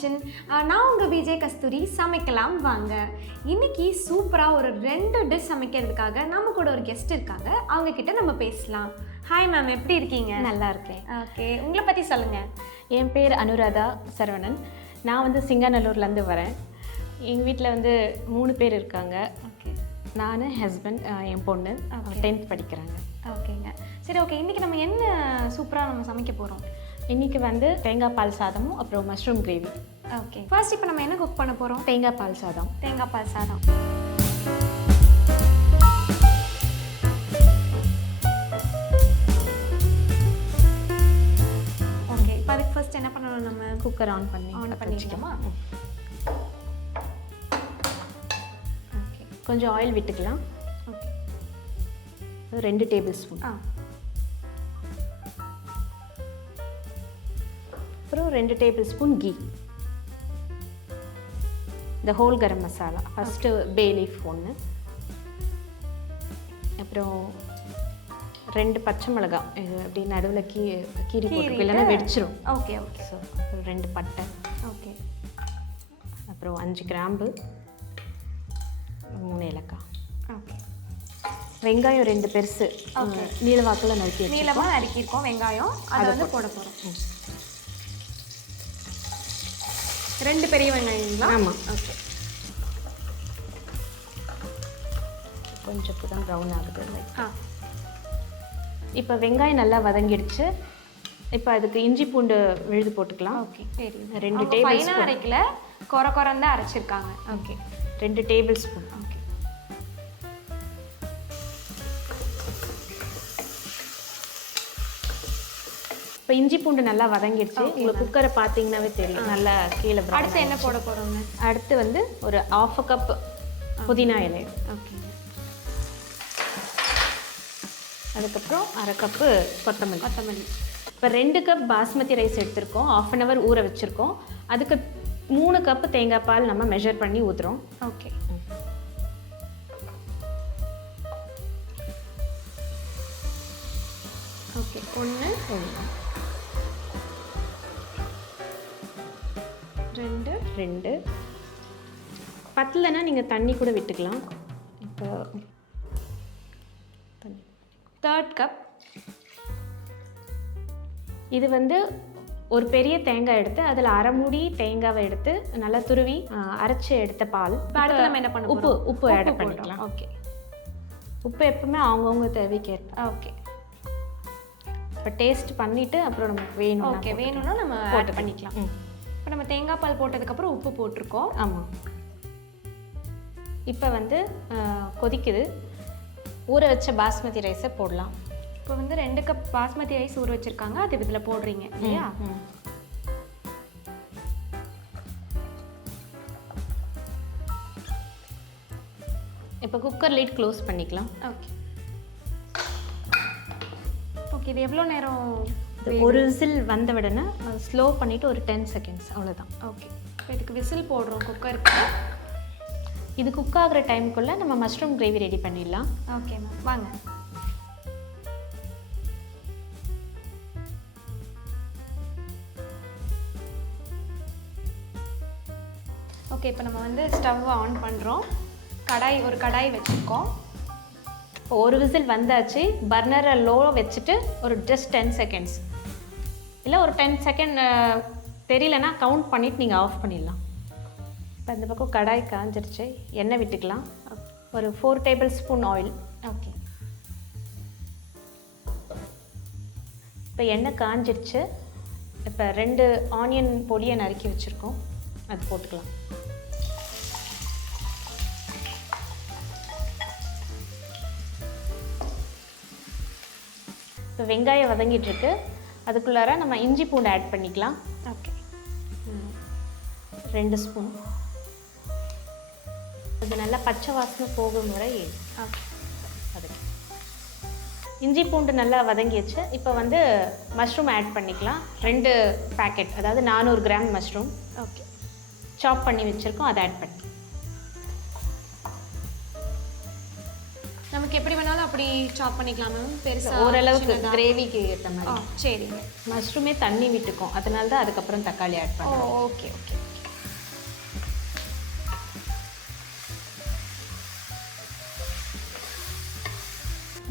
Kitchen. நான் உங்கள் விஜய் கஸ்தூரி. சமைக்கலாம் வாங்க. இன்றைக்கி சூப்பராக ஒரு 2 டிஷ் சமைக்கிறதுக்காக நம்ம கூட ஒரு கெஸ்ட் இருக்காங்க. அவங்கக்கிட்ட நம்ம பேசலாம். ஹாய் மேம், எப்படி இருக்கீங்க? நல்லா இருக்கேன். ஓகே, உங்களை பற்றி சொல்லுங்கள். என் பேர் அனுராதா சரவணன். நான் வந்து சிங்காநல்லூர்லேருந்து வரேன். எங்கள் வீட்டில் வந்து 3 பேர் இருக்காங்க. ஓகே, நான், ஹஸ்பண்ட், என் பொண்ணு 10th படிக்கிறாங்க. ஓகேங்க, சரி. ஓகே, இன்றைக்கி நம்ம என்ன சூப்பராக நம்ம சமைக்க போகிறோம்? இன்றைக்கி வந்து தேங்காய் பால் சாதமும் அப்புறம் மஷ்ரூம் கிரேவி. ஓகே, ஃபர்ஸ்ட் இப்போ நம்ம என்ன குக் பண்ண போகிறோம்? தேங்காய் பால் சாதம். தேங்காய் பால் சாதம். ஓகே, இப்போ அதுக்கு ஃபர்ஸ்ட் என்ன பண்ணணும்? நம்ம குக்கர் ஆன் பண்ணிக்கலாமா? ஓகே, கொஞ்சம் ஆயில் விட்டுக்கலாம். Okay, 2 table spoon. அப்புறம் 2 டேபிள் ஸ்பூன் கீ. இந்த ஹோல் கரம் மசாலா ஃபஸ்ட்டு பே லீஃப் 1, அப்புறம் 2 பச்சை மிளகாய் அப்படி நடுவில் கீரி போட்டு இல்லைன்னா வெடிச்சிரும். Okay okay. ஸோ அப்புறம் 2 பட்டை. ஓகே, அப்புறம் 5 கிராம்பு, 3 ஏலக்காய். ஓகே, வெங்காயம் 2 பெருசு நீளவாக்கில் நறுக்கி நீளமாக நறுக்கியிருக்கோம் வெங்காயம். அதை வந்து போட போகிறோம். 2 பெரிய வெங்காயங்களா? ஆமாம். ஓகே, கொஞ்சம் இப்போ தான் ப்ரௌன் ஆகுது. இப்போ வெங்காயம் நல்லா வதங்கிடுச்சு. இப்போ அதுக்கு இஞ்சி பூண்டு விழுது போட்டுக்கலாம். ஓகே, சரி. 2 டேபிள் ஸ்பூன். அரைக்கல, குறைந்தான் அரைச்சிருக்காங்க. Okay, 2 table spoon. ஓகே, இப்போ இஞ்சி பூண்டு நல்லா வதங்கிடுச்சு. உங்களுக்கு குக்கரை பார்த்தீங்கன்னாவே தெரியும் நல்லா கீழே. அடுத்து என்ன போட போகிறோங்க? அடுத்து வந்து ஒரு 1/2 கப் புதினா இலை. ஓகே, அதுக்கப்புறம் 1/2 கப்பு கொத்தமல்லி. இப்போ 2 கப் பாஸ்மதி ரைஸ் எடுத்திருக்கோம். 1/2 hour ஊற வச்சுருக்கோம். அதுக்கு 3 கப்பு தேங்காய் பால் நம்ம மெஷர் பண்ணி ஊற்றுறோம். Okay, okay. 1 2 பத்தலைன்னா நீங்கள் தண்ணி கூட விட்டுக்கலாம். இப்போ 3rd கப். இது வந்து ஒரு பெரிய தேங்காய் எடுத்து அதில் 1/2 மூடி தேங்காவை எடுத்து நல்லா துருவி அரைச்சி எடுத்த பால். அடுத்து நம்ம என்ன பண்ண? உப்பு ஆட் பண்ணிக்கலாம். ஓகே, உப்பு எப்பவுமே அவங்கவுங்க தேவைக்கேற்ப. ஓகே. இப்போ டேஸ்ட் பண்ணிவிட்டு அப்புறம் நமக்கு வேணும். ஓகே, வேணும்னா நம்ம ஆட் பண்ணிக்கலாம். இப்போ நம்ம தேங்காய் பால் போட்டதுக்கப்புறம் உப்பு போட்டிருக்கோம். ஆமாம். இப்போ வந்து கொதிக்குது. ஊற வச்ச பாஸ்மதி ரைஸை போடலாம். இப்போ வந்து 2 கப் பாஸ்மதி ரைஸ் ஊற வச்சுருக்காங்க. அது இதில் போடுறீங்க இல்லையா? இப்போ குக்கர் லிட் க்ளோஸ் பண்ணிக்கலாம். Okay, okay. இது எவ்வளோ நேரம்? ஒரு விசில் வந்த உடனே ஸ்லோ பண்ணிவிட்டு ஒரு 10 seconds, அவ்வளோதான். ஓகே, இப்போ இதுக்கு விசில் போடுறோம் குக்கருக்கு. இது குக் ஆகிற டைமுக்குள்ளே நம்ம மஷ்ரூம் கிரேவி ரெடி பண்ணிடலாம். ஓகே மேம், வாங்க. ஓகே, இப்போ நம்ம வந்து ஸ்டவ்வை ஆன் பண்ணுறோம். ஒரு கடாய் வச்சுருக்கோம். இப்போ ஒரு விசில் வந்தாச்சு. பர்னரை லோவாக வச்சுட்டு ஒரு ஜஸ்ட் 10 seconds இல்லை ஒரு 10 second தெரியலனா கவுண்ட் பண்ணிவிட்டு நீங்கள் ஆஃப் பண்ணிடலாம். இப்போ இந்த பக்கம் கடாய் காஞ்சிருச்சு. எண்ணெய் விட்டுக்கலாம். ஒரு 4 tablespoon ஆயில். ஓகே, இப்போ எண்ணெய் காஞ்சிருச்சு. இப்போ 2 ஆனியன் பொடியை நறுக்கி வச்சுருக்கோம், அது போட்டுக்கலாம். இப்போ வெங்காயம் வதங்கிட்டுருக்கு. அதுக்குள்ளார நம்ம இஞ்சி பூண்டு ஆட் பண்ணிக்கலாம். Okay, 2 spoon. அது நல்லா பச்சை வாசனை போகும் வரை அதுக்கு இஞ்சி பூண்டு நல்லா வதங்கிடுச்சு. இப்போ வந்து மஷ்ரூம் ஆட் பண்ணிக்கலாம். 2 பேக்கெட், அதாவது 400 கிராம் மஷ்ரூம். ஓகே, சாப் பண்ணி வச்சுருக்கோம், அதை ஆட் பண்ணி. நமக்கு எப்படி வேணாலும் அப்படி சாப் பண்ணிக்கலாம் மேம். பெருசாக ஓரளவுக்கு கிரேவிக்கு ஏற்ற மாதிரி. சரிங்க. மஷ்ரூமே தண்ணி விட்டுக்கும், அதனால தான் அதுக்கப்புறம் தக்காளி ஆட் பண்ணுறோம். Okay okay okay.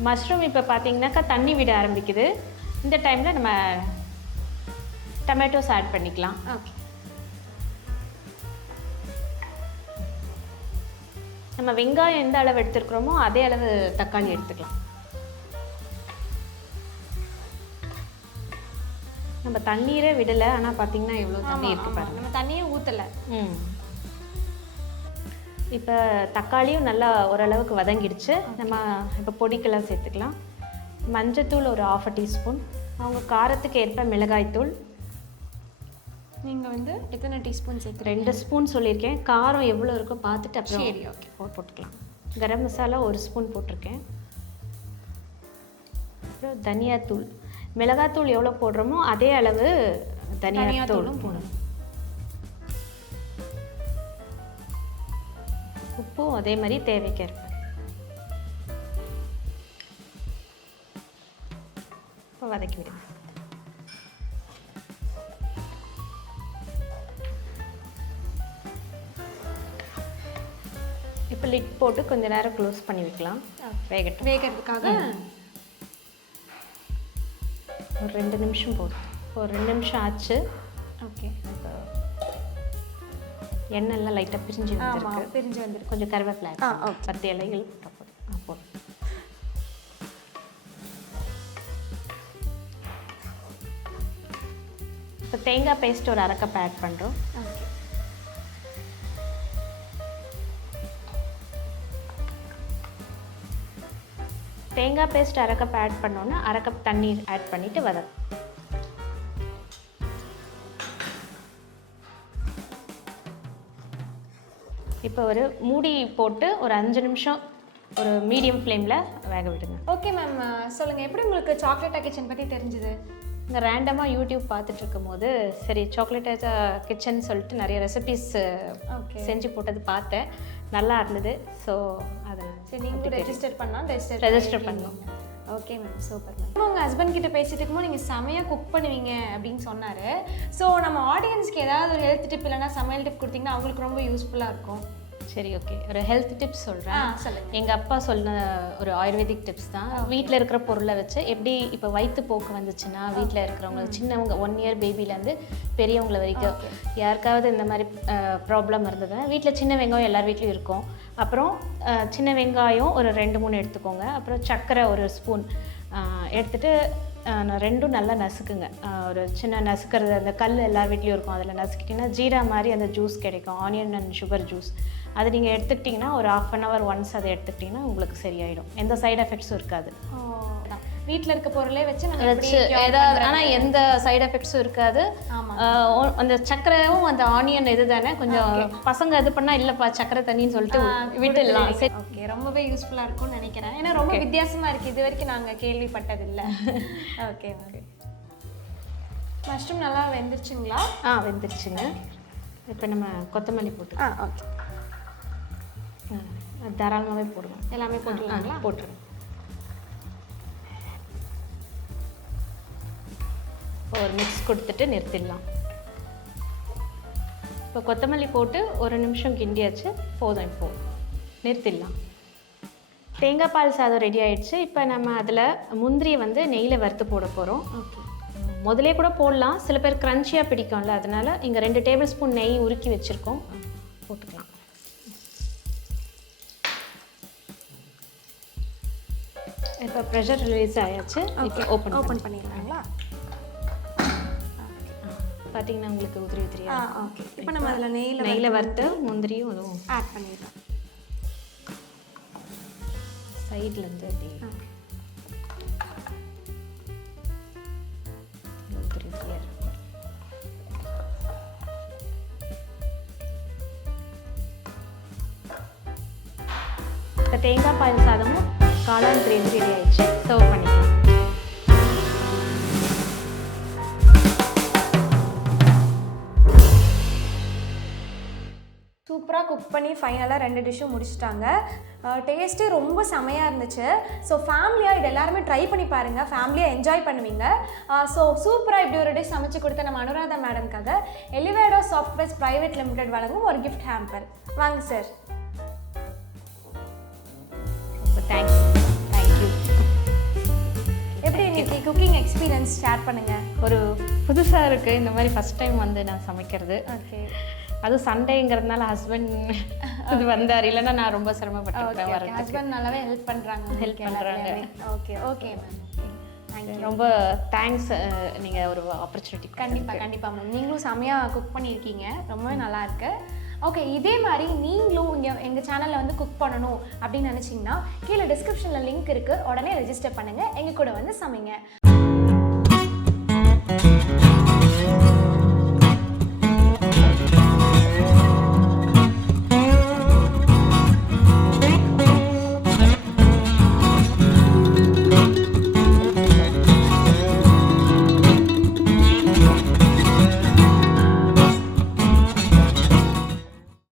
மஷ்ரூம் இப்போ பார்த்தீங்கன்னாக்கா தண்ணி விட ஆரம்பிக்குது. இந்த டைமில் நம்ம டொமேட்டோஸ் ஆட் பண்ணிக்கலாம். ஓகே. நம்ம வெங்காயம் எந்த அளவு எடுத்துருக்குறோமோ அதே அளவு தக்காளி எடுத்துக்கலாம். நம்ம தண்ணீரே விடலை, ஆனால் பார்த்தீங்கன்னா எவ்வளோ தண்ணி இருக்குது பாருங்க. நம்ம தண்ணியே ஊற்றலை. இப்போ தக்காளியும் நல்லா ஓரளவுக்கு வதங்கிடுச்சு. நம்ம இப்போ பொடிக்கெல்லாம் சேர்த்துக்கலாம். மஞ்சத்தூள் ஒரு 1/2 டீஸ்பூன், அவங்க காரத்துக்கு ஏற்ப மிளகாய்த்தூள். நீங்கள் வந்து எத்தனை டீஸ்பூன் சேர்த்து? 2 ஸ்பூன் சொல்லியிருக்கேன். காரம் எவ்வளோ இருக்கோ பார்த்துட்டு அப்புறம் சரி, ஓகே, போட்டுக்கலாம். கரம் மசாலா 1 ஸ்பூன் போட்டிருக்கேன். அப்புறம் தனியாத்தூள், மிளகாத்தூள் எவ்வளோ போடுறோமோ அதே அளவு தனியாத்தூளும் போடணும். உப்பும் அதே மாதிரி தேவைக்கேற்ப. இப்போ வதக்கி விடுங்க. இப்போ லிட் போட்டு கொஞ்ச நேரம் க்ளோஸ் பண்ணி வைக்கலாம். வேகிறதுக்காக ஒரு 2 நிமிஷம் போதும். ஒரு 2 நிமிஷம் ஆச்சு. ஓகே. இப்போ எண்ணெய்லாம் லைட்டாக பிரிஞ்சு வந்துருக்கு. கொஞ்சம் கருவேப்பிலை, 10 இலைகள் போதும். இப்போ தேங்காய் பேஸ்ட் ஒரு 1/2 கப் ஆட் பண்ணுறோம். ஓகே. தேங்காய் பேஸ்ட் 1/2 கப் ஆட் பண்ணோன்னா 1/2 கப் தண்ணி ஆட் பண்ணிவிட்டு வதக்கும். இப்போ ஒரு மூடி போட்டு ஒரு 5 நிமிஷம் ஒரு மீடியம் ஃப்ளேமில் வேக விடுங்க. ஓகே மேம், சொல்லுங்கள், எப்படி உங்களுக்கு சாக்லேட்டா கிச்சன் பற்றி தெரிஞ்சுது? இங்கே ரேண்டமாக யூடியூப் பார்த்துட்டு இருக்கும்போது சரி சாக்லேட்டா கிச்சன் சொல்லிட்டு நிறைய ரெசிபீஸ் செஞ்சு போட்டது பார்த்தேன். நல்லா இருந்தது. ஸோ அதை சரி நீங்கள் ரெஜிஸ்டர் பண்ணோம். Okay ma'am, super ma'am. உங்கள் ஹஸ்பண்ட் கிட்ட பேசிட்டு இருக்கும்போது நீங்கள் செமையாக குக் பண்ணுவீங்க அப்படின்னு சொன்னார். ஸோ நம்ம ஆடியன்ஸ்க்கு ஏதாவது ஒரு ஹெல்த் டிப் இல்லைனா சமையல் டிப் கொடுத்தீங்கன்னா அவங்களுக்கு ரொம்ப யூஸ்ஃபுல்லாக இருக்கும். சரி, ஓகே. ஒரு ஹெல்த் டிப்ஸ் சொல்கிறேன். சொல்லுங்கள். எங்கள் அப்பா சொன்ன ஒரு ஆயுர்வேதிக் டிப்ஸ் தான். வீட்டில் இருக்கிற பொருளை வச்சு எப்படி இப்போ வயிற்று போக்கு வந்துச்சுன்னா வீட்டில் இருக்கிறவங்க சின்னவங்க 1 இயர் பேபிலேருந்து பெரியவங்களை வரைக்கும் யாருக்காவது இந்த மாதிரி ப்ராப்ளம் இருந்ததுன்னா வீட்டில் சின்ன வெங்காயம் எல்லார் வீட்லேயும் இருக்கும். அப்புறம் சின்ன வெங்காயம் ஒரு 2-3 எடுத்துக்கோங்க. அப்புறம் சர்க்கரை ஒரு ஸ்பூன் எடுத்துகிட்டு ரெண்டும் நல்லா நசுக்குங்க. ஒரு சின்ன நசுக்கிறது அந்த கல் எல்லார் வீட்லேயும் இருக்கும். அதில் நசுக்கிட்டிங்கன்னா ஜீரா மாதிரி அந்த ஜூஸ் கிடைக்கும், ஆனியன் அண்ட் சுகர் ஜூஸ். அது நீங்கள் எடுத்துக்கிட்டிங்கன்னா ஒரு 1/2 அன் ஹவர் ஒன்ஸ் அதை எடுத்துக்கிட்டிங்கன்னா உங்களுக்கு சரியாயிடும். எந்த சைடு எஃபெக்ட்ஸும் இருக்காது. வீட்டில் இருக்க பொருளே வச்சு ஏதாவது, ஆனால் எந்த சைடு எஃபெக்ட்ஸும் இருக்காது. அந்த சர்க்கரையும் அந்த ஆனியன் இது தானே கொஞ்சம் பசங்க இது பண்ணால் இல்லைப்பா சர்க்கரை தண்ணின்னு சொல்லிட்டு விட்டுடலாம். சரி, ஓகே. ரொம்பவே யூஸ்ஃபுல்லாக இருக்கும்னு நினைக்கிறேன். ஏன்னா ரொம்ப வித்தியாசமாக இருக்குது, இது வரைக்கும் நாங்கள் கேள்விப்பட்டதில்லை. Okay okay. மஷ்ரூம் நல்லா வெந்துருச்சுங்களா? வெந்துருச்சுங்க. இப்போ நம்ம கொத்தமல்லி போட்டு ஓகே, தாராளமாகவே போடுவோம். எல்லாமே போட்டுருவாங்களா? போட்டுருங்க. ஒரு மிக்ஸ் கொடுத்துட்டு நிறுத்திடலாம். இப்போ கொத்தமல்லி போட்டு 1 நிமிஷம் கிண்டியாச்சு, போதும். இப்போது நிறுத்திடலாம். தேங்காய் பால் சாதம் ரெடி ஆகிடுச்சு. இப்போ நம்ம அதில் முந்திரியை வந்து நெய்யில் வறுத்து போட போகிறோம். ஓகே. முதலே கூட போடலாம், சில பேர் க்ரன்ச்சியாக பிடிக்கும்ல, அதனால் இங்கே 2 டேபிள் ஸ்பூன் நெய் உருக்கி வச்சுருக்கோம், போட்டுக்கலாம். இப்போ ப்ரெஷர் ரிலீஸ் ஆயாச்சு. இப்போ ஓப்பன் பண்ணிடலாங்களா? பார்த்தீங்கன்னா உங்களுக்கு உதிரி உதிரியாக. ஓகே. இப்போ நம்ம அதில் நெய்யில் வறுத்து முந்திரியும் அதுவும் ஆட் பண்ணிடலாம். சைட்லேருந்து அப்படி உதிரி உதிரியாக இருக்கும். இப்போ தேங்காய் பால் சாதமும் காளான் கிரேவி ரெடி ஆயிடுச்சு. சர்வ் பண்ணிக்கலாம். சூப்பராக குக் பண்ணி ஃபைனலாக 2 டிஷ்ஷும் முடிச்சிட்டாங்க. டேஸ்ட்டே ரொம்ப செமையாக இருந்துச்சு. ஸோ ஃபேமிலியாக இது எல்லாருமே ட்ரை பண்ணி பாருங்கள், ஃபேமிலியாக என்ஜாய் பண்ணுவீங்க. ஸோ சூப்பராக இப்படி ஒரு டிஷ் சமைச்சு கொடுத்த நம்ம அனுராதா மேடம்காக எலிவேடோ சாஃப்ட்வேர்ஸ் பிரைவேட் லிமிடெட் வழங்கும் ஒரு கிஃப்ட் ஹேம்பர். வாங்க sir. Thank you. Cooking experience share பண்ணுங்கள். ஒரு புதுசாக இருக்குது இந்த மாதிரி ஃபஸ்ட் டைம் வந்து நான் சமைக்கிறது. ஓகே. அதுவும் சண்டேங்கிறதுனால ஹஸ்பண்ட் இது வந்தார், இல்லைன்னா நான் ரொம்ப சிரமப்பட்டிருக்கேன் வரேன். ஹஸ்பண்ட் நல்லாவே ஹெல்ப் பண்ணுறாங்க. ஹெல்ப் பண்ணுறாங்க. Okay okay ma'am, thank you. ரொம்ப தேங்க்ஸ், நீங்கள் ஒரு ஆப்பர்ச்சுனிட்டி. கண்டிப்பாக மேம், நீங்களும் செமையாக குக் பண்ணியிருக்கீங்க, ரொம்பவே நல்லா இருக்கு. ஓகே, இதே மாதிரி நீங்களும் இங்கே எங்கள் சேனலில் வந்து குக் பண்ணணும் அப்படின்னு நினச்சிங்கன்னா கீழே டிஸ்கிரிப்ஷனில் லிங்க் இருக்குது, உடனே ரெஜிஸ்டர் பண்ணுங்கள், எங்கள் கூட வந்து சமைங்க.